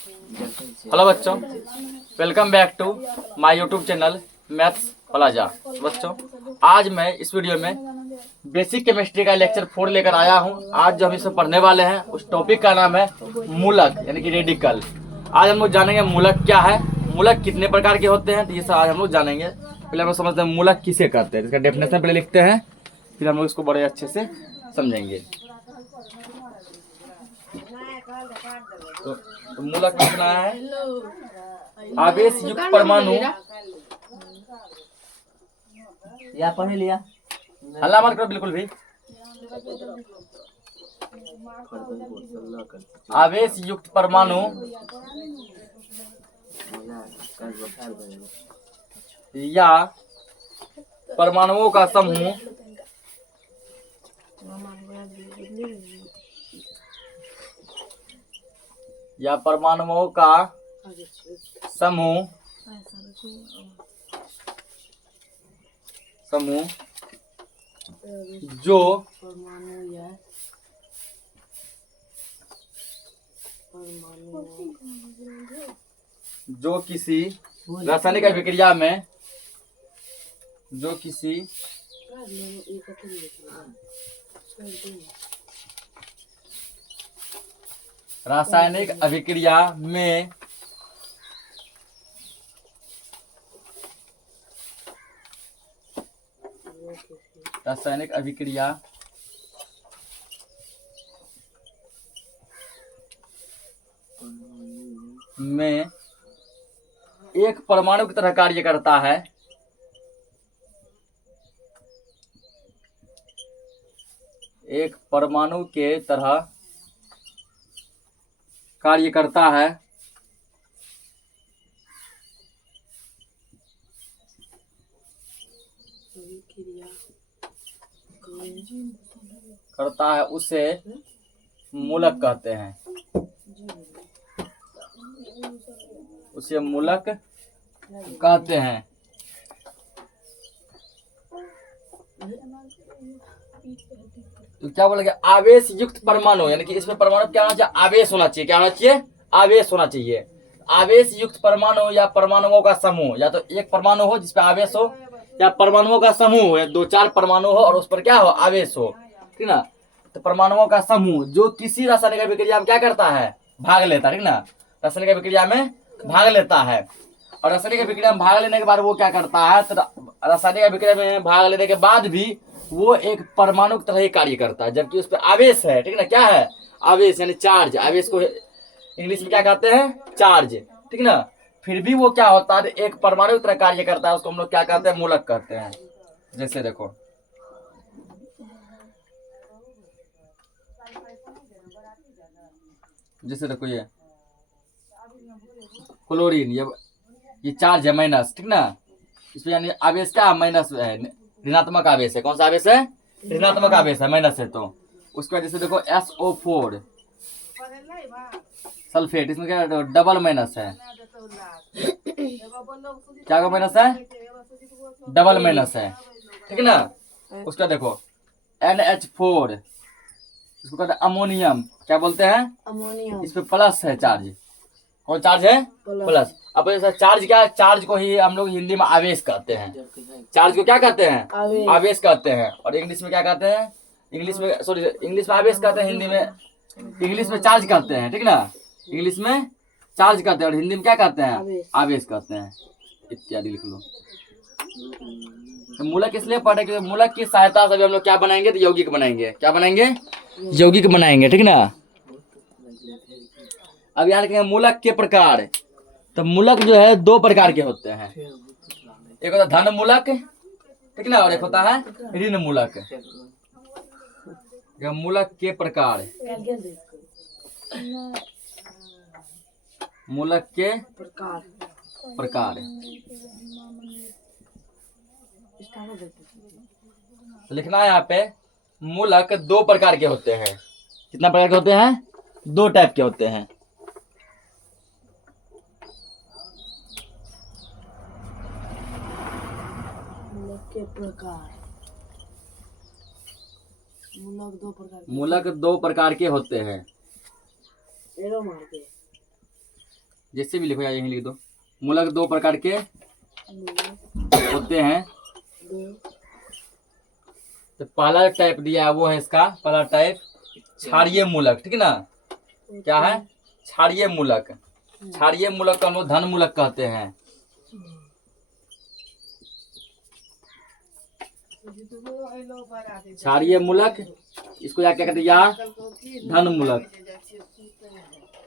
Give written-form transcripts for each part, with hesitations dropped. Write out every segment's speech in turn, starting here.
Hello बच्चों, welcome back to my YouTube channel maths plaza. बच्चों, आज मैं इस वीडियो में बेसिक केमिस्ट्री का लेक्चर 4 लेकर आया हूं। आज जो हम इसमें पढ़ने वाले हैं उस टॉपिक का नाम है मूलक यानी कि रेडिकल। आज हम लोग जानेंगे मूलक क्या है, मूलक कितने प्रकार के होते हैं, तो ये सब आज हम लोग जानेंगे। पहले हम लोग समझते हैं मूलक किसे कहते हैं, इसका डेफिनेशन पहले लिखते हैं, फिर हम लोग इसको बड़े अच्छे से समझेंगे। तो मूलक लिखना है आवेश युक्त परमाणु। या पढ़ लिया। हल्ला मत करो बिल्कुल भी। आवेश युक्त परमाणु या परमाणुओं का समूह समूह जो किसी रासायनिक अभिक्रिया में रासायनिक अभिक्रिया में एक परमाणु की तरह कार्य करता है, एक परमाणु के तरह कार्य करता है, उसे मूलक कहते हैं। तो क्या बोलेंगे, आवेश युक्त परमाणु, यानी कि इसमें परमाणु क्या होना चाहिए, आवेश होना चाहिए। क्या होना चाहिए, आवेश होना चाहिए। आवेश युक्त परमाणु या परमाणुओं का समूह, या तो एक परमाणु हो जिसपे आवेश हो, या परमाणुओं का समूह या 2-4 परमाणु हो और उस पर क्या हो, आवेश हो, ठीक ना। तो परमाणुओं का समूह जो किसी रासायनिक अभिक्रिया में क्या करता है, भाग लेता है, ठीक ना। रासायनिक अभिक्रिया में भाग लेता है, और रासायनिक अभिक्रिया में भाग लेने के बाद वो क्या करता है, तो रासायनिक अभिक्रिया में भाग लेने के बाद भी वो एक परमाणु की तरह ही कार्य करता है, जबकि उस पर आवेश है, ठीक ना। क्या है, आवेश यानी चार्ज। आवेश को इंग्लिश में क्या कहते हैं, चार्ज, ठीक ना। फिर भी वो क्या होता है, एक परमाणु की तरह कार्य करता है, उसको हम लोग क्या कहते हैं, मूलक कहते हैं। जैसे देखो, ये क्लोरीन, ये चार्ज है माइनस, ठीक ना। इसमें यानी आवेश क्या माइनस है, ऋणात्मक आवेश है। कौन सा आवेश है, ऋणात्मक आवेश है, माइनस है। तो उसके बाद जैसे देखो SO4 सल्फेट, इसमें क्या डबल माइनस है। क्या माइनस है, डबल माइनस है, ठीक ना। उसका देखो NH4, इसको कहते हैं अमोनियम। क्या बोलते हैं, अमोनियम। इस पे प्लस है चार्ज। कौन चार्ज है, प्लस। अब ऐसा चार्ज क्या है, चार्ज को ही हम लोग हिंदी में आवेश कहते हैं। चार्ज को क्या कहते हैं, आवेश कहते हैं। और इंग्लिश में क्या कहते हैं, इंग्लिश में आवेश कहते हैं, हिंदी में इंग्लिश में चार्ज कहते हैं, ठीक ना। इंग्लिश में चार्ज कहते हैं और हिंदी में क्या कहते हैं, आवेश कहते हैं, इत्यादि लिख लो। तो मूलक इसलिए पढ़े क्योंकि मूलक की सहायता से हम लोग क्या बनाएंगे, तो यौगिक बनाएंगे। क्या बनाएंगे, यौगिक बनाएंगे, ठीक ना। अब यहाँ लिखेंगे मूलक के प्रकार। तो मूलक जो है 2 प्रकार के होते हैं, एक होता है धन मूलक, ठीक ना, और एक होता है ऋण मूलक। मूलक के प्रकार, मूलक के प्रकार। तो लिखना है यहाँ पे, मूलक 2 प्रकार के होते हैं। कितना प्रकार के होते हैं, 2 टाइप के होते हैं। के प्रकार, मूलक 2 प्रकार के होते हैं। एरो मार के। जैसे भी लिखो या यहीं लिख दो। मूलक दो प्रकार के मूलक होते हैं। दो तो पहला टाइप दिया है वो है इसका पहला टाइप क्षारीय मूलक, ठीक है ना। क्या है? क्षारीय मूलक। क्षारीय मूलक को हम लोग धन मूलक कहते हैं। क्षारीय मूलक इसको या क्या कहते हैं, या धन मूलक।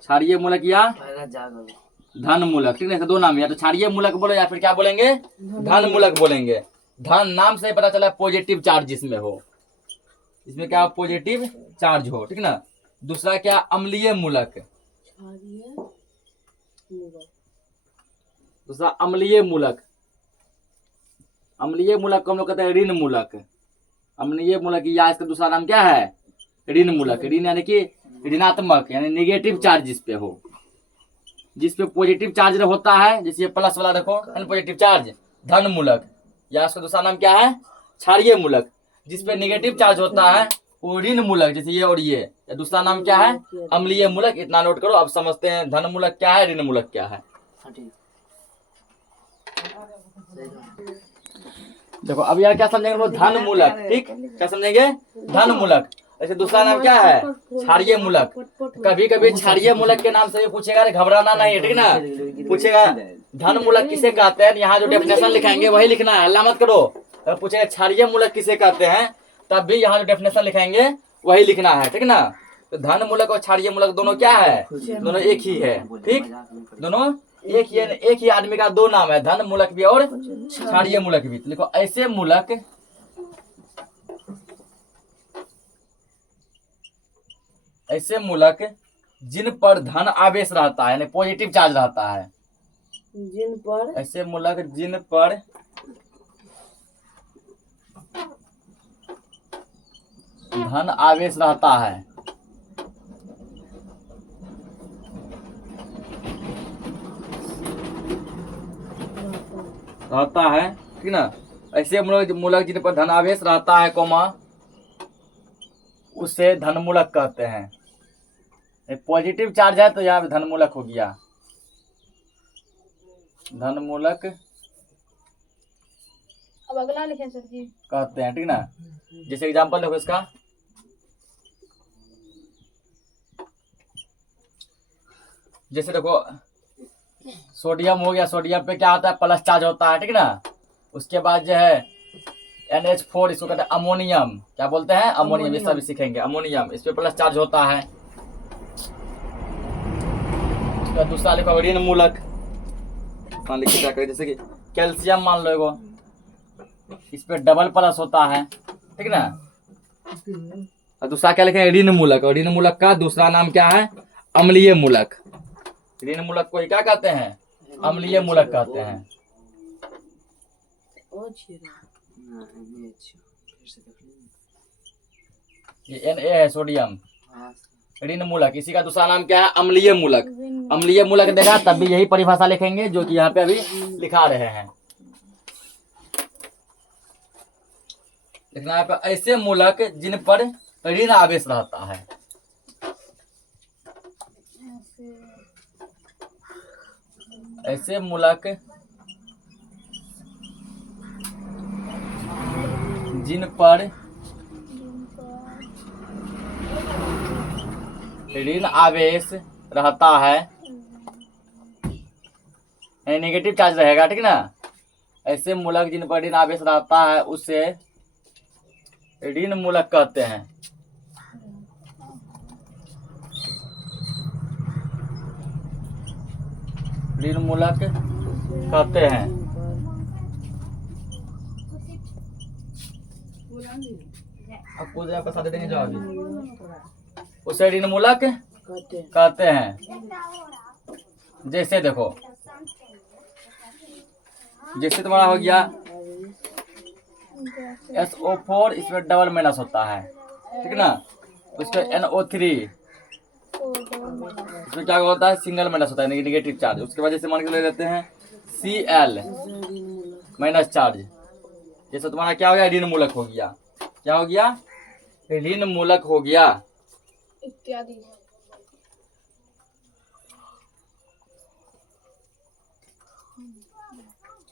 क्षारीय मूलक या धन मूलक, ठीक है। इसके दो नाम है, या तो क्षारीय मूलक बोलो या फिर क्या बोलेंगे, धन मूलक बोलेंगे। धन नाम से पता चला पॉजिटिव चार्ज जिसमें हो, इसमें क्या पॉजिटिव चार्ज हो, ठीक ना। दूसरा क्या अम्लीय मूलक, क्षारीय मूलक दूसरा अम्लीय मूलक। अम्लीय मूलक को हम लोग कहते हैं ऋण मूलक। अम्लीय मूलक या इसका दूसरा नाम क्या है, ऋण मूलक। ऋण यानी कि ऋणात्मक यानी नेगेटिव चार्ज जिसपे हो, जिसपे पॉजिटिव चार्ज होता है, जैसे प्लस वाला देखो पॉजिटिव चार्ज, धन मूलक। या इसका दूसरा नाम क्या है, क्षारीय मूलक। जिसपे नेगेटिव चार्ज होता है वो ऋण मूलक, जैसे ये और ये। दूसरा नाम क्या है, अम्लीय मूलक। इतना नोट करो। अब समझते हैं धन मूलक क्या है, ऋण मूलक क्या है। देखो अब यार क्या समझेंगे वो, धन मूलक, ठीक। क्या समझेंगे, धन मूलक। ऐसे दूसरा नाम क्या है, क्षारीय मूलक। कभी कभी क्षारीय मूलक के नाम से भी पूछेगा, अरे घबराना नहीं है, ठीक ना। पूछेगा धन मूलक किसे कहते हैं, यहाँ जो डेफिनेशन लिखाएंगे वही लिखना है, हल्ला मत करो। अगर पूछेगा क्षारीय मूलक किसे कहते हैं, तब भी यहाँ जो डेफिनेशन लिखाएंगे वही लिखना है, ठीक ना। तो धन मूलक और क्षारीय मूलक दोनों क्या है, दोनों एक ही है, ठीक। दोनों एक ही आदमी का दो नाम है, धन मूलक भी और क्षारीय मूलक भी। तो देखो ऐसे मूलक, ऐसे मूलक जिन पर धन आवेश रहता है यानी पॉजिटिव चार्ज रहता है, जिन पर, ऐसे मूलक जिन पर धन आवेश रहता है, ठीक ना। ऐसे मूलक जिन पर धन आवेश रहता है कोमा, उसे धन मूलक कहते हैं। पॉजिटिव चार्ज है तो यहाँ धन मूलक हो गया, धन मूलक अब अगला लिखें सर जी। कहते हैं, ठीक ना। जैसे एग्जांपल देखो इसका, जैसे देखो सोडियम हो गया, सोडियम पे क्या होता है, प्लस चार्ज होता है, ठीक ना। उसके बाद जो है NH4, इसको कहते हैं अमोनियम। क्या बोलते हैं, अमोनियम। ये सब सीखेंगे, अमोनियम, इस पे प्लस चार्ज होता है। उसका दूसरा लिखो ऋण मूलक। मान लीजिए क्या करें, जैसे कि कैल्शियम मान लो एगो, इस पे डबल प्लस होता है, ठीक ना। और दूसरा क्या लिखेंगे, ऋण मूलक। और ऋण मूलक का दूसरा नाम क्या है, अम्लीय मूलक। ऋण मूलक को क्या कहते हैं, अम्लीय मूलक कहते हैं। ये Na है सोडियम, ऋण मूलक। इसी का दूसरा नाम क्या है, अम्लीय मूलक। अम्लीय मूलक देखा तब भी यही परिभाषा लिखेंगे जो कि यहाँ पे अभी लिखा रहे हैं। लिखना है ऐसे मूलक जिन पर ऋण आवेश रहता है, ऐसे मूलक जिन पर ऋण आवेश रहता है, नेगेटिव चार्ज रहेगा, ठीक ना। ऐसे मूलक जिन पर ऋण आवेश रहता है उसे ऋण मूलक कहते हैं। ऋण मूलक कहते हैं। आपको जगह बता देंगे जो अभी उसे ऋण मूलक कहते हैं। जैसे देखो, जैसे तुम्हारा हो गया SO4, इसमें डबल माइनस होता है, ठीक ना। उसके NO3, इसमें क्या होता है, सिंगल माइनस होता है, नेगेटिव चार्ज। उसके बाद जैसे मान के ले लेते हैं Cl माइनस चार्ज। जैसे तुम्हारा क्या हो गया, ऋण मूलक हो गया। क्या हो गया, ऋण मूलक हो गया इत्यादि।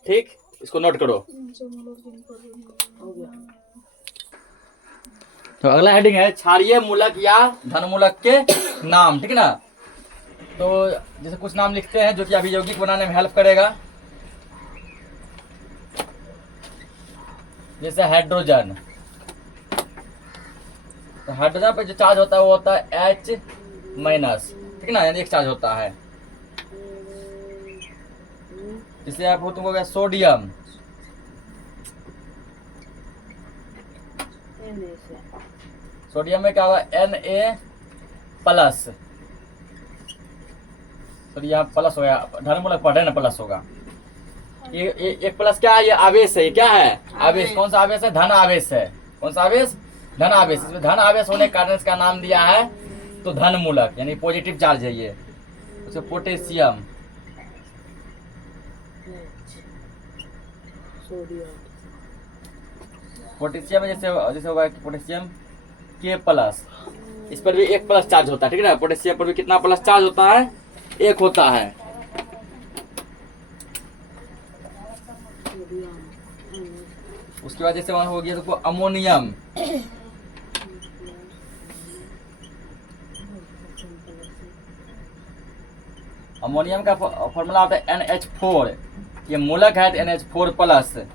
ठीक, इसको नोट करो। हो गया। तो अगला हेडिंग है क्षारीय मूलक या धन मूलक के नाम, ठीक है ना। तो जैसे कुछ नाम लिखते हैं जो कि अभी यौगिक बनाने में हेल्प करेगा। जैसे हाइड्रोजन, तो हाइड्रोजन पे जो चार्ज होता है वो होता है H-, ठीक है ना, यानी एक चार्ज होता है। जैसे आप तुमको हो गया सोडियम, सोडियम में क्या होगा Na+, तो यहाँ प्लस हो गया, धन मूलक पढ़ रहे ना, प्लस होगा। ये एक प्लस क्या है, ये आवेश है। ये क्या है, आवेश। कौन सा आवेश है, धन आवेश है। कौन सा आवेश, धन आवेश। इसमें धन आवेश होने के कारण इसका नाम दिया है तो धन मूलक, यानी पॉजिटिव चार्ज है ये। उसमें पोटेशियम, सोडियम, पोटेशियम जैसे जैसे होगा कि पोटेशियम K+, इस पर भी एक प्लस चार्ज होता है, ठीक है ना। पोटेशियम पर भी कितना प्लस चार्ज होता है, एक होता है। उसके बाद जैसे वहां हो गया तो अमोनियम, अमोनियम का फॉर्मूला होता है NH4, ये मूलक है तो NH4+।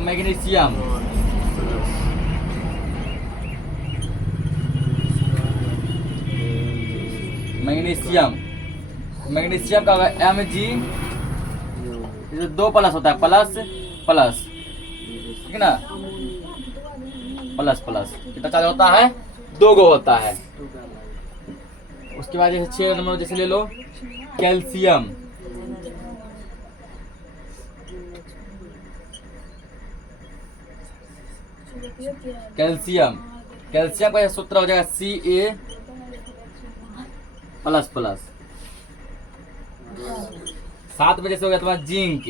मैग्नीशियम, मैग्नीशियम, मैग्नीशियम का होगा Mg, ये 2 प्लस होता है, प्लस प्लस, ठीक है ना, प्लस प्लस। कितना चार्ज होता है, 2 गो होता है। उसके बाद जैसे 6 नंबर जैसे ले लो कैल्शियम, कैल्शियम, कैल्शियम का सूत्र हो जाएगा Ca++। 7 बजे से हो गया तुम्हारा जिंक,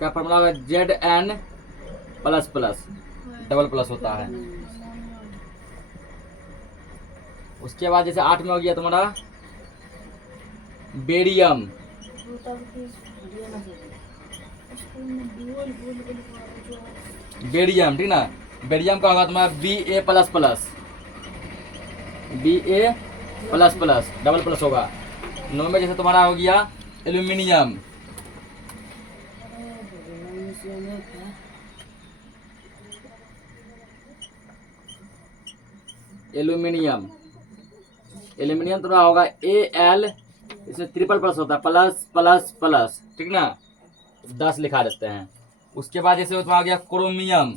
का फॉर्मूला होगा Zn++, डबल प्लस होता है। उसके बाद जैसे 8 में हो गया तुम्हारा बेरियम, बेरियम, ठीक ना। बेरियम का होगा तुम्हारा Ba++, Ba++, डबल प्लस होगा। 9 में जैसे तुम्हारा हो गया एल्यूमिनियम, एल्यूमिनियम, एल्यूमिनियम तुम्हारा होगा Al, इसमें ट्रिपल प्लस होता है, प्लस प्लस प्लस, ठीक ना, 10 लिखा देते हैं। उसके बाद जैसे तुम्हारा आ गया क्रोमियम,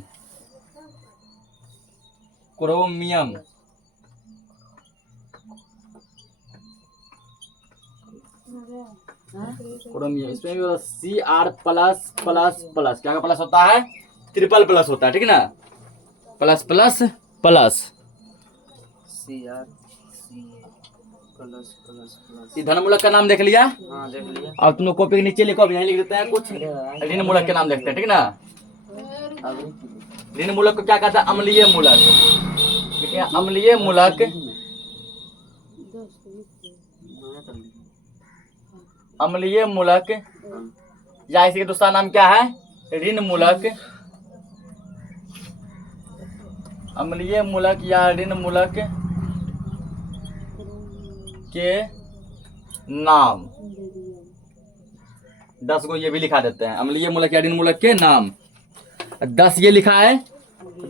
क्रोमियम, क्रोमियम, इसमें भी Cr+++, क्या का प्लस होता है, ट्रिपल प्लस होता है, ठीक है ना, प्लस प्लस प्लस। ये धन मूलक का नाम देख लिया। हाँ देख लिया। अब तुम लोग कॉपी के नीचे लिखो, अब यहीं लिख देते हैं कुछ ऋण मूलक के नाम देखते हैं, ठीक है ना। ऋण मूलक को क्या कहता है, अम्लीय मूलक, ठीक है। अम्लीय मूलक, अम्लीय मूलक या इसी का दूसरा नाम क्या है, ऋण मूलक। अम्लीय मूलक या ऋण मूलक के नाम 10 को ये भी लिखा देते हैं, अम्लीय मूलक या ऋण मूलक के नाम। 10 ये लिखा है,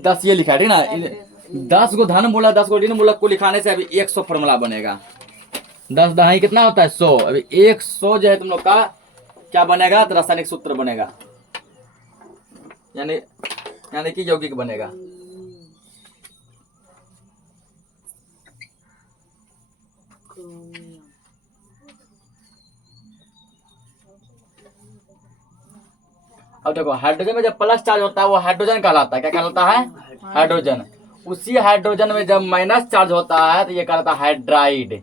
10 ये लिखा है, ठीक ना। 10 को धन मूलक, 10 को ऋण मूलक को लिखाने से अभी 100 फॉर्मूला बनेगा। 10 दहाई कितना होता है, 100। अभी 100 जो है तुम लोग का क्या बनेगा, तो रासायनिक सूत्र बनेगा, यानी कि यौगिक बनेगा। अब देखो हाइड्रोजन में जब प्लस चार्ज होता है वो हाइड्रोजन कहलाता है, क्या कहलाता है, हाइड्रोजन। उसी हाइड्रोजन में जब माइनस चार्ज होता है तो ये कहलाता है हाइड्राइड।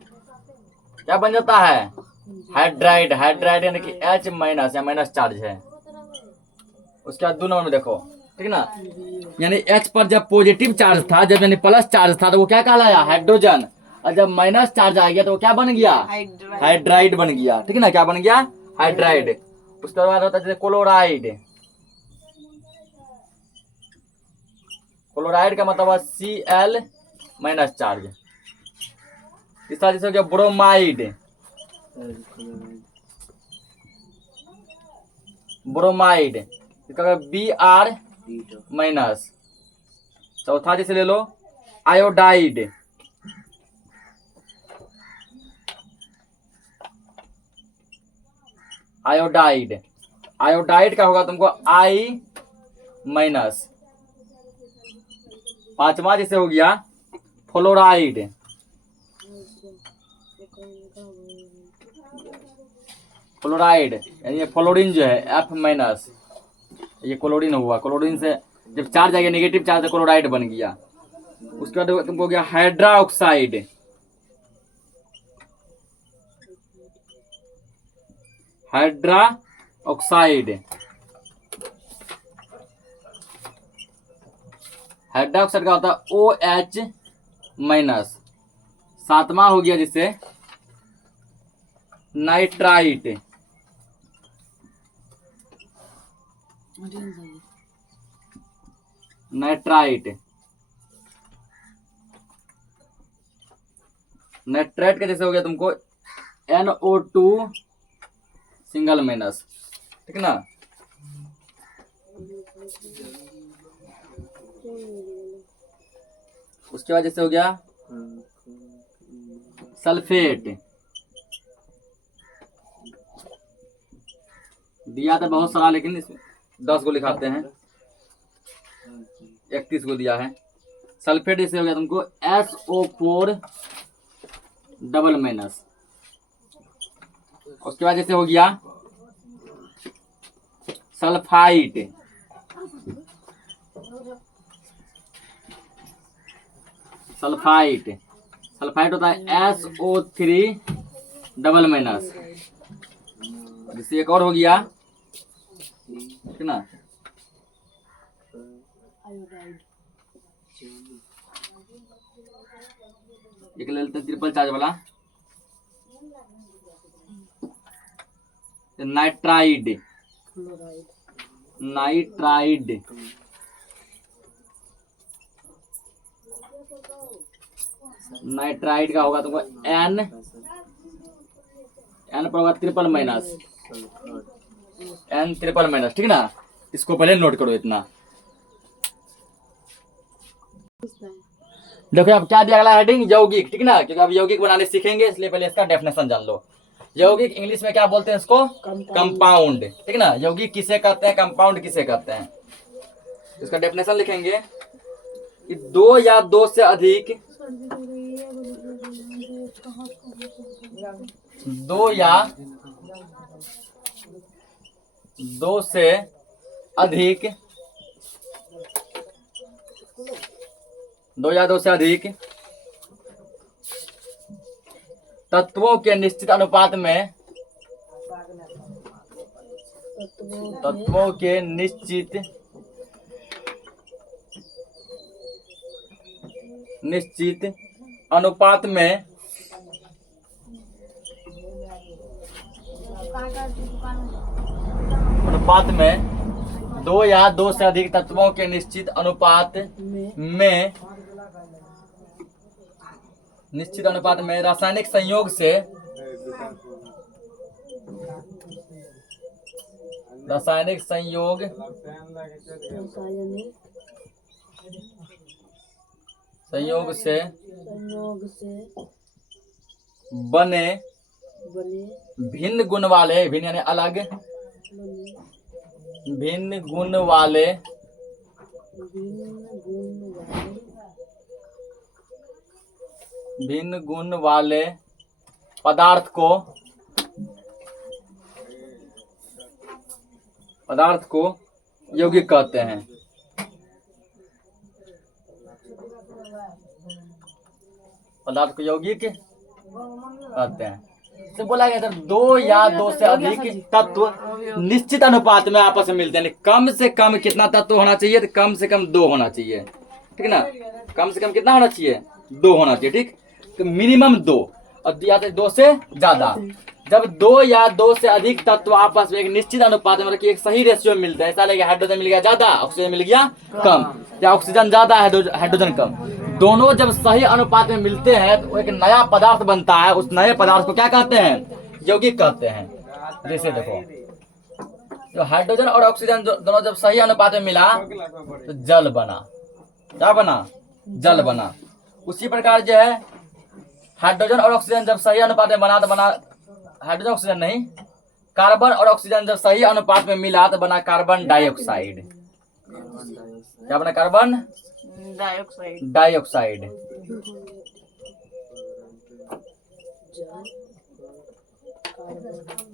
क्या बन जाता है, हाइड्राइड। हाइड्राइड यानी कि H- या माइनस चार्ज है। उसके बाद 2 नंबर में देखो, ठीक ना, यानी H पर जब पॉजिटिव चार्ज था, जब यानी प्लस चार्ज था तो वो क्या कहलाया, हाइड्रोजन। और जब माइनस चार्ज आ गया तो वो क्या बन गया, हाइड्राइड बन गया, ठीक है ना, क्या बन गया, हाइड्राइड। उसके बाद होता है जैसे क्लोराइड, क्लोराइड का मतलब Cl माइनस चार्ज। इसका जैसे हो गया ब्रोमाइड, ब्रोमाइड इसका Br माइनस। चौथा जैसे ले लो आयोडाइड, आयोडाइड, आयोडाइड का होगा तुमको I माइनस। पांचवा जैसे हो गया फ्लोराइड, फ्लोराइड यानी ये फ्लोरीन जो है F माइनस, ये क्लोरीन हुआ, क्लोरीन से जब चार्ज आ गया नेगेटिव चार्ज तो क्लोराइड बन गया। उसके बाद तुमको हो गया hydra oxide, hydra oxide, hydra oxide का होता है OH माइनस। सातवां हो गया जिससे नाइट्राइट, नाइट्राइट, नाइट्राइट का जैसे हो गया तुमको NO2 सिंगल माइनस, ठीक ना। उसके बाद जैसे हो गया सल्फेट, दिया था बहुत सारा लेकिन इसमें 10 को लिखाते हैं, 31 को दिया है। सल्फेट जैसे हो गया तुमको SO4 डबल माइनस। उसके बाद जैसे हो गया सल्फाइट, सल्फाइट, सल्फाइट होता है SO3 डबल माइनस। जिससे एक और हो गया, ठीक ना, एक ले लेते हैं ट्रिपल चार्ज वाला नाइट्राइड, नाइट्राइड, नाइट्राइड का होगा तुमको N पर होगा triple minus, N triple minus, ठीक ना। इसको पहले नोट करो इतना। देखो अब क्या दिया अगला हेडिंग, यौगिक, ठीक ना, क्योंकि अब यौगिक बनाने सीखेंगे इसलिए पहले इसका डेफिनेशन जान लो। यौगिक इंग्लिश में क्या बोलते हैं इसको, कंपाउंड, ठीक ना। यौगिक किसे कहते हैं, कंपाउंड किसे कहते हैं। इसका डेफिनेशन लिखेंगे कि दो या दो से अधिक, दो या दो से अधिक, दो या दो से अधिक तत्वों के निश्चित अनुपात में, तत्वों के निश्चित अनुपात में दो या दो से अधिक तत्वों के निश्चित अनुपात में रासायनिक संयोग से, रासायनिक संयोग से बने भिन्न गुण वाले, भिन्न यानी अलग, भिन्न गुण वाले पदार्थ को यौगिक कहते हैं। पदार्थ को यौगिक कहते हैं। तो बोला गया था दो या दो से अधिक तत्व निश्चित अनुपात में आपस में मिलते हैं। कम से कम कितना तत्व होना चाहिए, तो कम से कम 2 होना चाहिए, ठीक है ना। कम से कम कितना होना चाहिए, 2 होना चाहिए, ठीक। तो मिनिमम 2 और या तो 2 से ज्यादा। जब 2 या 2 से अधिक तत्व आपस में एक निश्चित अनुपात में मतलब कि एक सही रेशियो में मिलता है, ऐसा लगेगा हाइड्रोजन मिल गया ज्यादा, ऑक्सीजन मिल गया कम, या ऑक्सीजन ज्यादा हाइड्रोजन कम, दोनों जब सही अनुपात में मिलते हैं तो एक नया पदार्थ बनता है। उस नए पदार्थ को क्या कहते हैं? यौगिक कहते हैं। जैसे देखो, जो हाइड्रोजन और ऑक्सीजन दोनों जब सही अनुपात में मिला तो जल बना। क्या बना? जल बना। उसी प्रकार जो है हाइड्रोजन और ऑक्सीजन जब सही अनुपात में बना तो बना, हाइड्रोजन ऑक्सीजन नहीं, कार्बन और ऑक्सीजन जब सही अनुपात में मिला तो बना कार्बन डाइऑक्साइड। क्या बना? Carbon dioxide.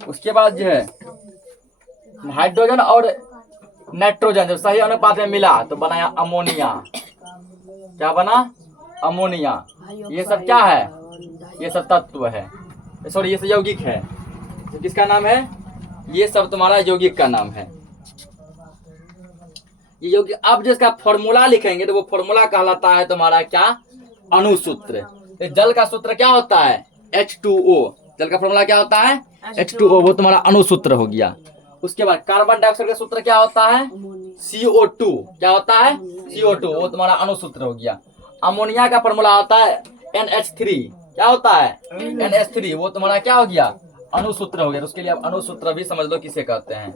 उसके बाद जो है हाइड्रोजन और नाइट्रोजन जब सही अनुपात में मिला तो बनाया अमोनिया। क्या बना? अमोनिया। ये सब क्या है? ये सब तत्व है, सॉरी ये सब यौगिक है। किसका नाम है? ये सब तुम्हारा यौगिक का नाम है। ये यौगिक अब जिसका फॉर्मूला लिखेंगे तो वो फॉर्मूला कहलाता है तुम्हारा क्या? अणुसूत्र। तो जल का सूत्र क्या होता है? H2O। जल का फॉर्मूला क्या होता है? H2O। वो तुम्हारा अणुसूत्र हो गया। उसके बाद कार्बन डाइऑक्साइड का सूत्र क्या होता है? CO2। क्या होता है? CO2। वो तुम्हारा अणुसूत्र हो गया। अमोनिया का फॉर्मूला होता है NH3। क्या होता है? NH3। वो तुम्हारा क्या हो गया? अणुसूत्र हो गया। तो उसके लिए अब अणुसूत्र भी समझ लो किसे कहते हैं।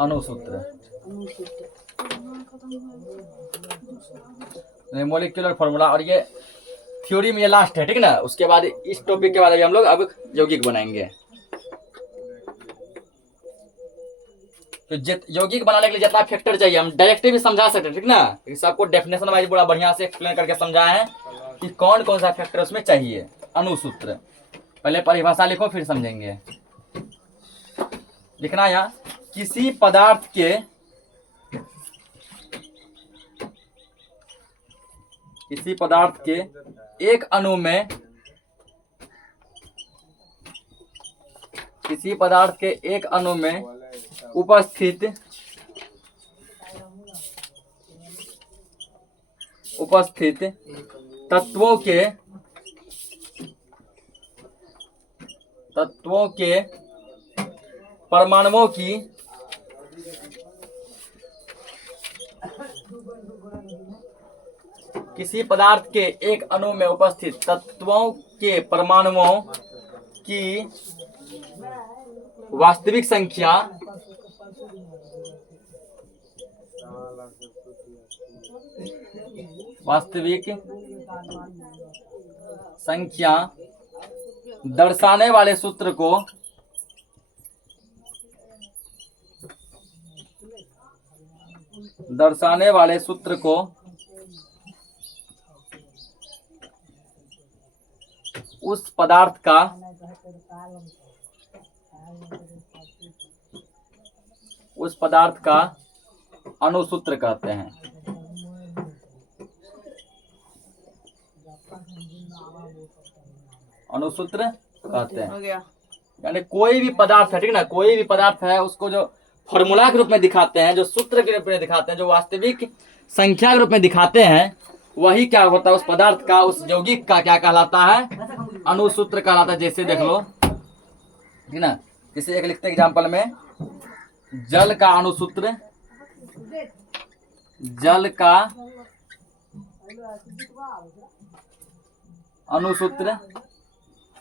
अणुसूत्र मोलिकुलर फॉर्मूला, और ये थ्योरी में ये लास्ट है, ठीक ना। उसके बाद इस टॉपिक के बाद हम लोग अब यौगिक बनाएंगे। तो यौगिक बनाने के लिए जितना फैक्टर चाहिए हम डायरेक्टली भी समझा सकते हैं, ठीक ना। सबको डेफिनेशन वाइज बड़ा बढ़िया से एक्सप्लेन करके समझाए हैं कि कौन कौन सा फैक्टर उसमें चाहिए। अणुसूत्र पहले परिभाषा लिखो फिर समझेंगे। लिखना यहाँ, किसी पदार्थ के एक अणु में उपस्थित तत्वों के परमाणुओं की किसी पदार्थ के एक अणु में उपस्थित तत्वों के परमाणुओं की वास्तविक संख्या दर्शाने वाले सूत्र को उस पदार्थ का अणुसूत्र कहते हैं। अणुसूत्र कहते हैं। यानी कोई भी पदार्थ है, ठीक ना, कोई भी पदार्थ है उसको जो फॉर्मूला के रूप में दिखाते हैं, जो सूत्र के रूप में दिखाते हैं, जो वास्तविक संख्या के रूप में दिखाते हैं, वही क्या होता है? उस पदार्थ का, उस यौगिक का क्या कहलाता है? अणुसूत्र कहलाता है। जैसे देख लो, ठीक ना, जैसे एक लिखते एग्जाम्पल में, जल का अणुसूत्र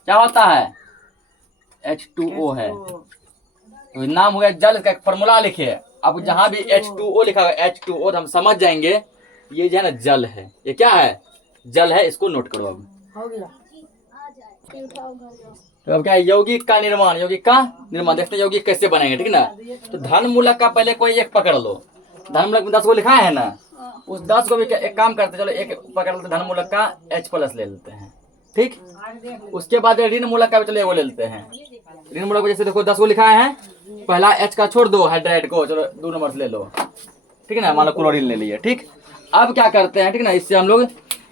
क्या होता है? H2O है। तो नाम हो गया जल का, फॉर्मूला लिखे। अब जहां भी H2O लिखा है, H2O, तो हम समझ जाएंगे ये जो है ना जल है। ये क्या है? जल है। इसको नोट करो। अब हो गया। तो अब क्या है? यौगिक का निर्माण देखते हैं यौगिक कैसे बनेंगे, ठीक ना। तो धन मूलक का पहले कोई एक पकड़ लो। धन मूलक में 10 को लिखा है ना, उस 10 को भी एक काम करते, चलो एक पकड़ लेते, धन मूलक का H+ ले लेते हैं, ठीक। उसके बाद ऋण मूलक का भी चलो वो ले लेते हैं। ऋण मूलक जैसे देखो 10 को लिखा है, पहला H का छोड़ दो, हाइड्राइड को चलो 2 नंबर से ले लो, ठीक है ना। मान लो क्लोरीन ले लिए, ठीक। अब क्या करते हैं, ठीक ना, इससे हम लोग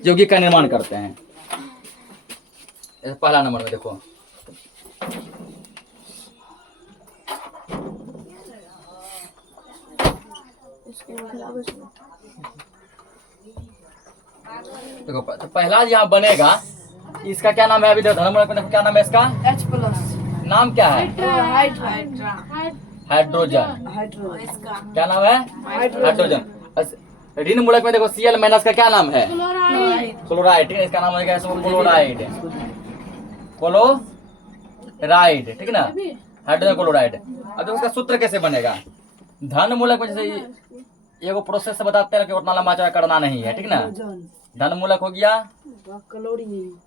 यौगिक का निर्माण करते हैं। पहला नंबर में देखो, देखो तो पहला यहाँ बनेगा, इसका क्या नाम है? अभी देखो धनमूलक में क्या नाम है इसका? H प्लस नाम क्या है? हाइड्रोजन। क्या नाम है? हाइड्रोजन। ऋण मूलक में देखो Cl माइनस का क्या नाम है? क्लोराइड। ठीक है, इसका नाम हो जाएगा क्लोराइड। क्लोराइड, ठीक है ना, हाइड्रोजन क्लोराइड। अब देखो उसका सूत्र कैसे बनेगा? धन मूलक में जैसे एगो प्रोसेस से बताते हैं कि उतना लंबा चौड़ा करना नहीं है, ठीक ना। धन मूलक हो गया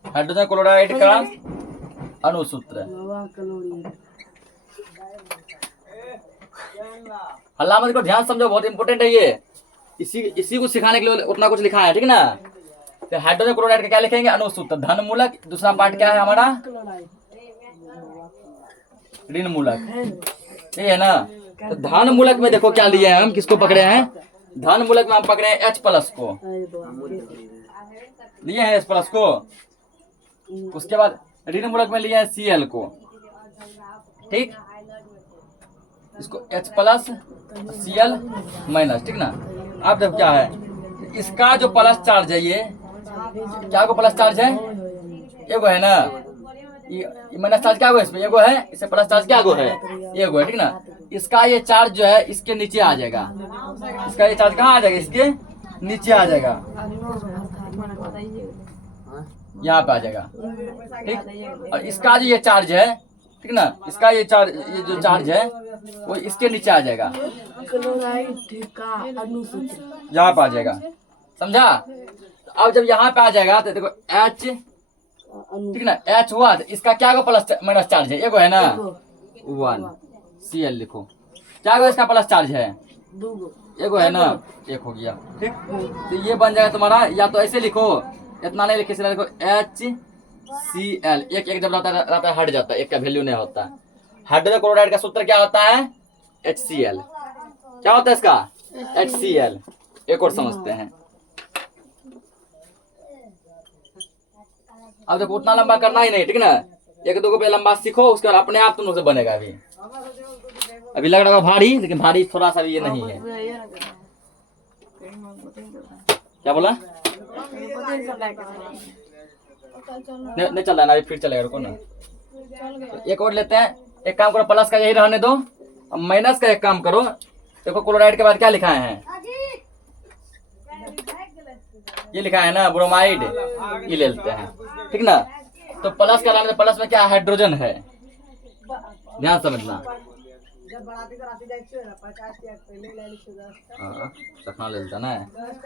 हाइड्रोजन क्लोराइड का अणुसूत्र। हल्ला मत को ध्यान समझो, बहुत इंपॉर्टेंट है ये। इसी को सिखाने के लिए उतना कुछ लिखा है, ठीक ना। तो हाइड्रोजन क्लोराइड का क्या लिखेंगे? अणुसूत्र। धन मूलक, दूसरा पार्ट क्या है हमारा? ऋण मूलक, ठीक है ना। तो धन मूलक में देखो क्या लिए हैं हम, किसको पकड़े हैं? धन मूलक में हम पकड़े हैं H प्लस को, लिए हैं H प्लस को। उसके बाद ऋण मूलक में लिए हैं Cl को, ठीक। इसको H प्लस Cl माइनस, ठीक ना। अब देखो क्या है, इसका जो प्लस चार्ज है, ये क्या को प्लस चार्ज है? एगो है ना, ये माइनस चार्ज क्या है इसमें? एगो है, इससे प्लस चार्ज क्या है? एगो है, ठीक ना। इसका ये चार्ज जो है इसके नीचे आ जाएगा। इसका ये चार्ज कहाँ आ जाएगा? इसके नीचे आ जाएगा, यहाँ पे आ जाएगा, ठीक। और इसका जो ये चार्ज है, ठीक ना, इसका ये जो चार्ज है वो इसके नीचे आ जाएगा, यहाँ पे आ जाएगा, समझा। अब जब यहाँ पे आ जाएगा तो देखो H, ठीक ना, H हुआ तो इसका क्या को प्लस माइनस चार्ज है? एगो है ना, 1 Cl लिखो। क्या को इसका प्लस चार्ज है? एगो है ना, एक हो गया, ठीक। तो ये बन जाएगा तुम्हारा, या तो ऐसे लिखो, इतना नहीं लिखे, लिखो HCl। एक जब रहता है हट जाता है, एक का वैल्यू नहीं होता। हाइड्रोजन क्लोराइड का सूत्र क्या होता है? HCl। क्या होता है इसका? HCl। एक और समझते हैं। अब देखो उतना लंबा करना ही नहीं, ठीक ना। एक दो को पे लंबा सीखो, उसके बाद अपने आप तुम लोग से बनेगा। अभी लग रहा है भारी, लेकिन भारी थोड़ा सा भी ये नहीं है। क्या बोला? नहीं चल रहा ना, अभी फिर चलेगा, रुको ना। तो एक और लेते हैं। एक काम करो, प्लस का यही रहने दो, अब माइनस का एक काम करो। देखो क्लोराइड के बाद क्या लिखा है? ये लिखा है ना ब्रोमाइड, ये ले लेते हैं, ठीक ना। तो प्लस का रहने, प्लस में क्या हाइड्रोजन है, ध्यान समझना। चखना ले लेता ना।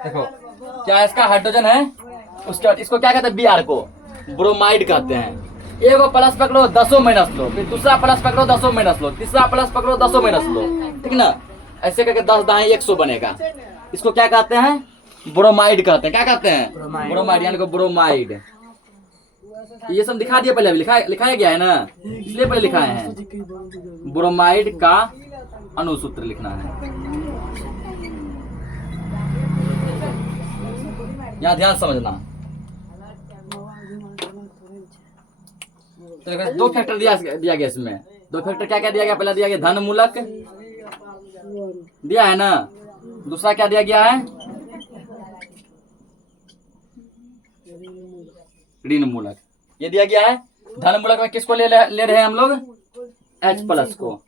देखो क्या इसका हाइड्रोजन है, उसके बाद इसको क्या कहते हैं? Br को ब्रोमाइड कहते हैं। एगो प्लस पकड़ो 10 माइनस लो, फिर दूसरा प्लस पकड़ो 10 माइनस लो, तीसरा प्लस पकड़ो 10 माइनस लो, ठीक ना। ऐसे करके 10 दाएं 100 बनेगा। इसको क्या कहते हैं? ब्रोमाइड कहते हैं। क्या कहते हैं? ब्रोमाइड, यानी कि ब्रोमाइड। ये सब दिखा दिया पहले, लिखाया गया है ना, इसलिए पहले लिखाए हैं। ब्रोमाइड का अणुसूत्र लिखना है, यहाँ ध्यान समझना। तो दो फैक्टर दिया गया इसमें। दो फैक्टर क्या क्या दिया गया? पहला दिया गया धन मूलक दिया है ना, दूसरा क्या दिया गया है? ऋण मूलक, ये दिया गया है। धन मूलक में किसको ले रहे हैं हम लोग? H प्लस को।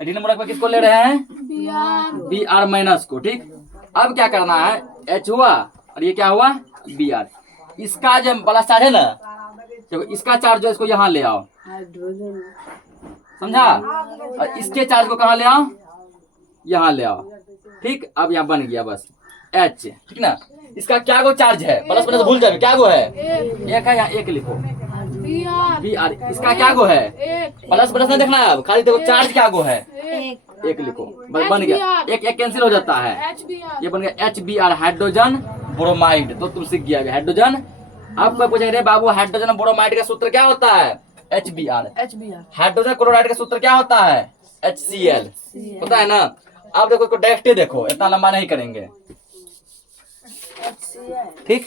ऋण मूलक में किसको ले रहे हैं? Br माइनस को, ठीक। अब क्या करना है? H हुआ और ये क्या हुआ? Br। इसका जो प्लस चार्ज है ना, देखो इसका चार्ज जो इसको यहाँ ले आओ, समझा। और इसके चार्ज को कहाँ ले आओ? यहाँ ले आओ, ठीक। अब यहाँ बन गया बस H, ठीक ना। इसका क्या को चार्ज है? प्लस माइनस भूल जाओ, क्या को है? एक है, यहाँ एक लिखो Br। इसका क्या को है? प्लस माइनस नहीं देखना है, अब खाली देखो चार्ज क्या को है, एक लिखो, बस बन गया। एक कैंसिल हो जाता है, ये बन गया HBr, हाइड्रोजन ब्रोमाइड। तो तुम सीख गया हाइड्रोजन। आपको पूछेंगे बाबू हाइड्रोजन ब्रोमाइड का सूत्र क्या होता है? HBr। हाइड्रोजन क्लोराइड का सूत्र क्या होता है? HCl होता है ना। आप देखो इसको डायरेक्ट देखो, इतना लंबा नहीं करेंगे, ठीक।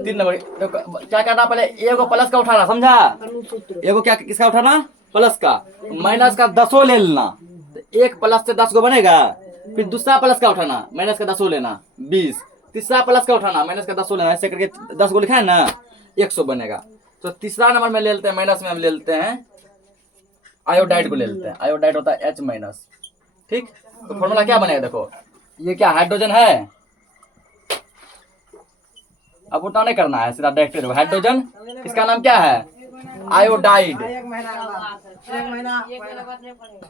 3 नंबर क्या करना? पहले एगो प्लस का उठाना, समझा। एगो क्या किसका उठाना? प्लस का। माइनस का 10 ले लेना, तो एक प्लस से 10 को बनेगा, फिर दूसरा प्लस का उठाना, माइनस का 10 लेना 20, तीसरा प्लस का उठाना, माइनस का 10 लेना, ऐसे करके 10 को लिखा है ना 100 बनेगा। तो तीसरा नंबर में ले लेते हैं, माइनस में हम ले लेते हैं आयोडाइड को ले लेते हैं, आयोडाइड होता है H माइनस। ठीक, तो फॉर्मूला क्या बनेगा देखो, ये क्या हाइड्रोजन है, अब उतना नहीं करना है, सीधा डायरेक्ट देखो हाइड्रोजन, इसका नाम क्या है आयोडाइड,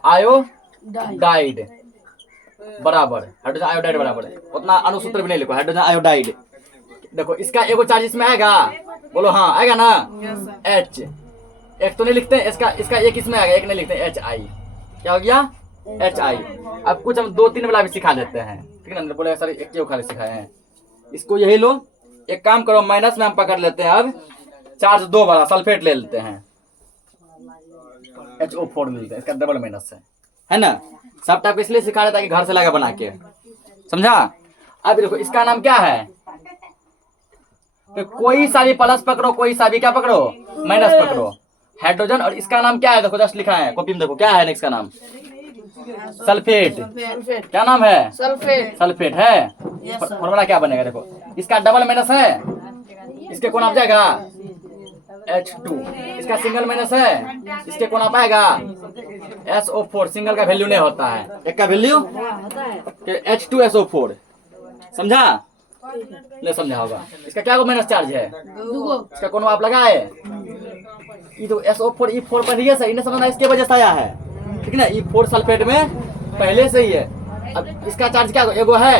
आयोडाइड बराबर हाइड्रोजन आयोडाइड बराबर है, उतना अनुसूत्र भी नहीं लिखो, हाइड्रोजन आयोडाइड। देखो इसका एगो चार्ज इसमें आएगा, बोलो हाँ आएगा ना, H, एक तो नहीं लिखते हैं, इसका एक इसमें आएगा, एक नहीं लिखते हैं, HI, क्या हो गया HI। अब कुछ हम 2-3 वाला भी सिखा देते हैं, ठीक है ना, बोले सर एक ही खाली सिखाए हैं, इसको यही लो, एक काम करो माइनस में हम पकड़ लेते हैं, अब चार्ज 2 वाला सल्फेट ले लेते हैं, HO4 मिलता है, इसका डबल माइनस है ना। सब टाइप इसलिए सिखा रहे ताकि घर से लगा बना के, समझा। अब देखो इसका नाम क्या है, तो कोई सा भी प्लस पकड़ो, कोई सा भी क्या पकड़ो माइनस पकड़ो, हाइड्रोजन, और इसका नाम क्या है देखो, जस्ट लिखा है कॉपी में, देखो क्या है नेक्स्ट का नाम सल्फेट, क्या नाम है सल्फेट है। फॉर्मूला क्या बनेगा देखो, इसका डबल माइनस है, इसके कौन आप जाएगा H2, इसका सिंगल माइनस है, इसके कौन आप आएगा SO4, सिंगल का वैल्यू नहीं होता है, एक का वैल्यू H2SO4, समझा नहीं समझा होगा। इसका क्या माइनस चार्ज है, इसका कौन आप लगाए, ये तो SO4 E4 पर ही है, सही नहीं समझना, इसके वजह से आया है, ठीक है ना, E4 सल्फेट में पहले से ही है। अब इसका चार्ज क्या एगो है,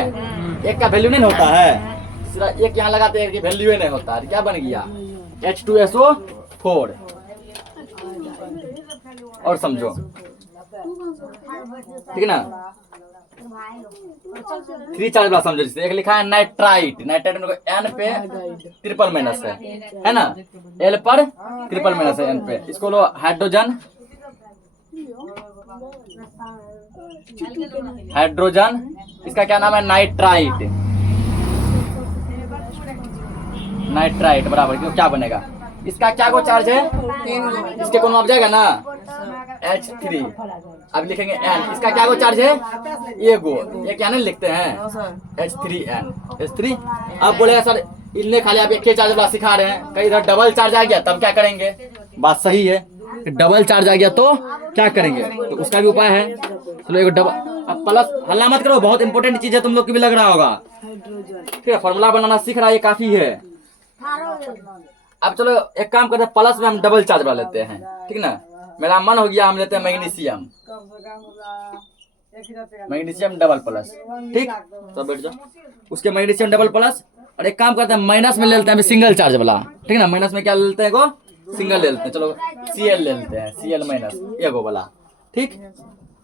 एक का वैल्यू नहीं होता है, सीधा एक यहाँ लगाते हैं कि वैल्यू नहीं होता है, क्या बन गया H2SO4। और समझो ठीक है ना, 3 चार्ज वाला समझो, जैसे एक लिखा है नाइट्राइट, नाइट्राइट में N पे ट्रिपल माइनस है ना, L पर ट्रिपल माइनस है N पे, इसको लो हाइड्रोजन, हाइड्रोजन, इसका क्या नाम है नाइट्राइट, नाइट्राइट बराबर क्यों क्या बनेगा, इसका क्या को चार्ज है, इसके कौन आप जाएगा ना H3, अब लिखेंगे N, इसका क्या को चार्ज है एगो, ये क्या नहीं लिखते हैं H3N, H3। अब बोलेगा सर इनने खाली आप एक ही चार्ज वाला सिखा रहे हैं, कहीं इधर डबल चार्ज आ गया तब क्या करेंगे, बात सही है, डबल चार्ज आ गया तो क्या करेंगे, तो उसका भी उपाय है, चलो एक डबल, अब प्लस हल्ला मत करो, बहुत इंपॉर्टेंट चीज है, तुम लोग को भी लग रहा होगा, ठीक है, फॉर्मूला बनाना सीख रहा है, ये काफी है। अब चलो एक काम करते हैं, प्लस में हम डबल चार्ज वाला लेते हैं, ठीक है ना, मेरा मन हो गया हम लेते हैं मैग्नीशियम, मैग्नीशियम डबल प्लस, ठीक, तो बैठ जाओ, उसके मैग्नीशियम डबल प्लस, और एक काम करते हैं माइनस में ले लेते हैं सिंगल चार्ज वाला, ठीक है ना, माइनस में क्या ले लेते हैं को सिंगल ले लेते हैं, चलो Cl ले लेते हैं, Cl माइनस एगो वाला, ठीक,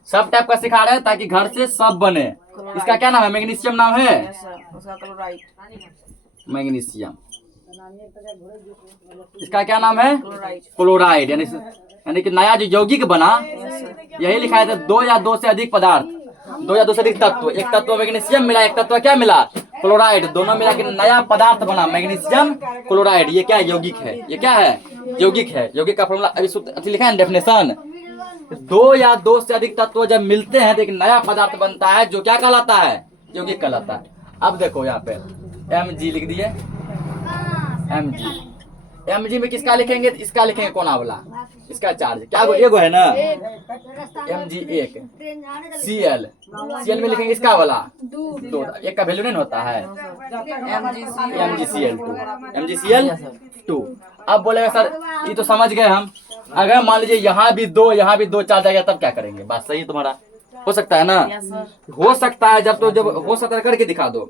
सब टाइप का सिखा रहे हैं ताकि घर से सब बने। इसका क्या नाम है, मैग्नीशियम नाम है, मैग्नीशियम, इसका क्या नाम है क्लोराइड, यानी कि नया जो यौगिक बना, यही लिखा है 2 या 2 से अधिक पदार्थ, 2 या 2 से अधिक तत्व, एक तत्व मैग्नीशियम मिला, एक तत्व क्या मिला क्लोराइड, दोनों मिला के नया पदार्थ बना मैग्नीशियम क्लोराइड। ये क्या यौगिक है, ये क्या है यौगिक है, यौगिक का फॉर्मूला अभी लिखा है डेफिनेशन, 2 या 2 से अधिक तत्व जब मिलते हैं तो एक नया पदार्थ बनता है जो क्या कहलाता है यौगिक कहलाता है। अब देखो यहाँ पे Mg लिख दिए, Mg में किसका लिखेंगे, इसका लिखेंगे कोना वाला, इसका चार्ज क्या एगो है ना Mg1, Cl में लिखेंगे इसका वाला 2, एक का वैल्यू नहीं होता है MgCl2। अब बोलेगा सर ये तो समझ गए हम, अगर मान लीजिए यहाँ भी 2 चार्ज आ गया तब क्या करेंगे, बात सही है तुम्हारा, हो सकता है ना, हो सकता है, जब हो सकता है करके दिखा दो।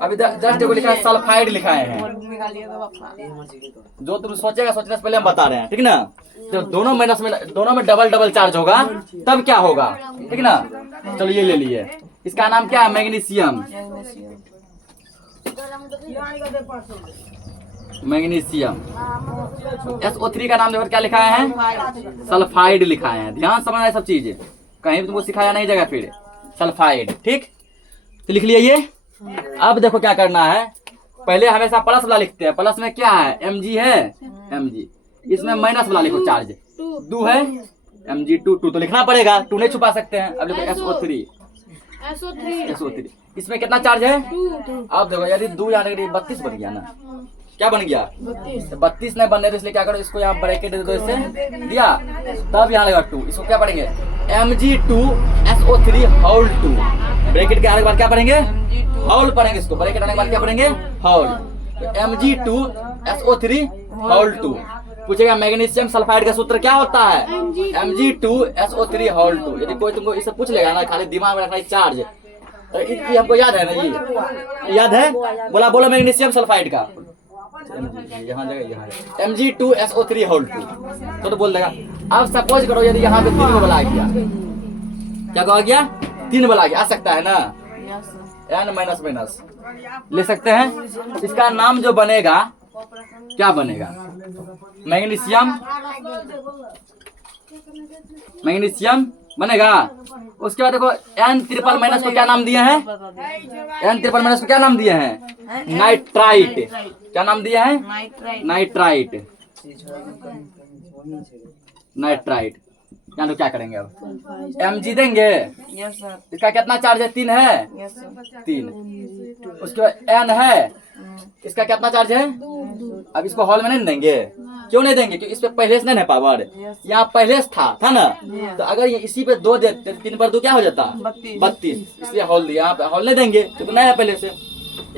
अभी जस्ट देखो लिखा है सल्फाइड लिखाए हैं, जो तुम सोचने से पहले हम बता रहे हैं, ठीक ना, जब दोनों में डबल चार्ज होगा तब क्या होगा, ठीक ना। चलो ये ले लिए, इसका नाम क्या है मैग्नीशियम, मैग्नीशियम, SO3 का नाम देखो क्या लिखा है सल्फाइड लिखा है, ध्यान समझना है सब चीज, कहीं भी तुमको सिखाया नहीं जाएगा, फिर सल्फाइड, ठीक, तो लिख लिए ये। अब देखो क्या करना है, पहले हमेशा प्लस वाला लिखते हैं, प्लस में क्या है Mg है, Mg, इसमें माइनस वाला लिखो चार्ज 2 है Mg2 तो लिखना पड़ेगा, 2 नहीं छुपा सकते हैं। अब देखो SO3 SO3। इसमें कितना चार्ज है? 2। अब देखो यदि 2 यहाँ 32 बन गया ना, क्या बन गया? 32 नहीं बनने, तो इसलिए क्या करो, इसको यहाँ ब्रैकेट दे दो, इससे दिया, तब यहाँ लगा 2। इसको क्या पढ़ेंगे? Mg2SO3 whole 2। ब्रैकेट के आने के बाद क्या पढ़ेंगे? होल पढ़ेंगे। इसको ब्रैकेट आने के बाद क्या पढ़ेंगे? होल। Mg2SO3 whole 2। पूछेगा मैग्नीशियम सल्फाइड का सूत्र क्या होता है? Mg2SO3 whole 2। यदि कोई तुमको इससे पूछ लेगा ना, खाली दिमाग में रखना है चार्ज, तो ये हमको याद है ना, ये याद है? बोला बोलो मैग्नीशियम सल्फाइड का यहाँ जगह यहाँ Mg2SO3 होल 2 तो बोल देगा। अब सपोज करो यदि यहाँ पे 3 वाला आ गया, क्या कहा गया? 3 वाला आ गया, आ सकता है ना? n माइनस माइनस ले सकते हैं। इसका नाम जो बनेगा क्या बनेगा? मैग्नीशियम बनेगा। उसके बाद देखो n ट्रिपल माइनस को क्या नाम दिए हैं? n ट्रिपल माइनस को क्या नाम दिए हैं? नाइट्राइट। क्या नाम दिया है? नाइट्राइट। नाइट्राइट। यहाँ तो क्या करेंगे अब? Mg देंगे। इसका कितना चार्ज है? 3 है। 3। उसके बाद n है, इसका कितना चार्ज है? अब इसको हॉल में नहीं देंगे। क्यों नहीं देंगे? क्योंकि इस पे पहले से नहीं है पावर, यहाँ पहले से था ना। तो अगर ये इसी पे 2 देते, 3 पर 2 क्या हो जाता? 32। इसलिए हॉल दिया। यहाँ पे हॉल नहीं देंगे क्योंकि नहीं है पहले से।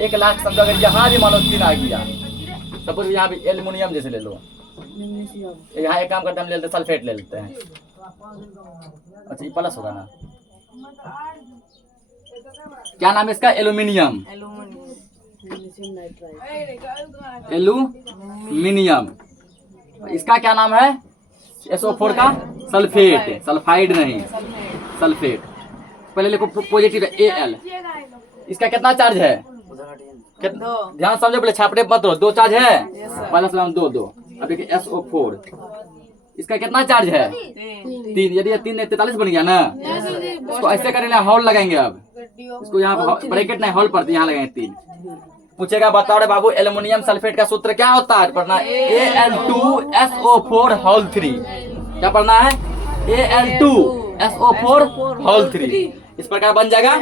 1 लाख समझो, अगर यहाँ भी मानो 3 आ गया, सपोज यहाँ भी एल्युमिनियम जैसे ले लो, यहाँ एक काम करते हैं, हम ले लेते सल्फेट ले लेते हैं। अच्छा ये प्लस होगा ना, क्या नाम है इसका? एल्यूमिनियम। एल्यूमिनियम। इसका क्या नाम है? SO4 का सल्फेट। सल्फाइड नहीं, सल्फेट। पहले लिखो पॉजिटिव Al। इसका कितना चार्ज है? ध्यान समझो, पहले छापड़े मत दो। 2 चार्ज है, प्लस 2। अब देखिए SO4, इसका कितना चार्ज है? 3। यदि ये 3 43 बन गया ना, इसको ऐसे करेंगे, हॉल लगाएंगे। अब इसको यहाँ ब्रैकेट नहीं, हॉल पर यहाँ लगाएंगे 3। पूछेगा बताओ रे बाबू, एल्युमिनियम सल्फेट का सूत्र क्या होता है? पढ़ना Al2SO4 होल 3। क्या पढ़ना है? Al2SO4 whole 3। इस प्रकार बन जाएगा।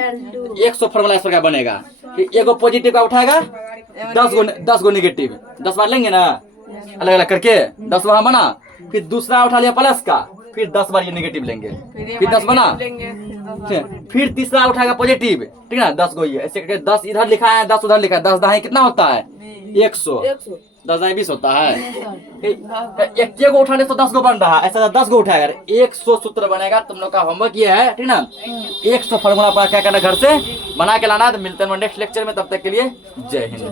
100 फॉर्मूला इस प्रकार बनेगा कि एगो पॉजिटिव का उठाएगा, 10 गो नेगेटिव, 10 बार लेंगे ना अलग अलग करके, 10 वहां बना, फिर दूसरा उठा लिया प्लस का, फिर 10 बार ये नेगेटिव लेंगे, फिर 10 बना, फिर तीसरा उठाएगा पॉजिटिव, ठीक है ना, 10 गो ये ऐसे करके 10 इधर लिखा है, 10 उधर लिखा है, 10 दाएं कितना होता है? 100। 10 दाएं 20 होता है। एक गो उठाने तो 10 गो बन रहा है, ऐसा 10 गो उठाएगा 100 सूत्र बनेगा। तुम लोग का होमवर्क ये है, ठीक ना, 100 फॉर्मूला पर क्या करना, घर से बना के लाना। तो मिलते हैं नेक्स्ट लेक्चर में, तब तक के लिए जय हिंद।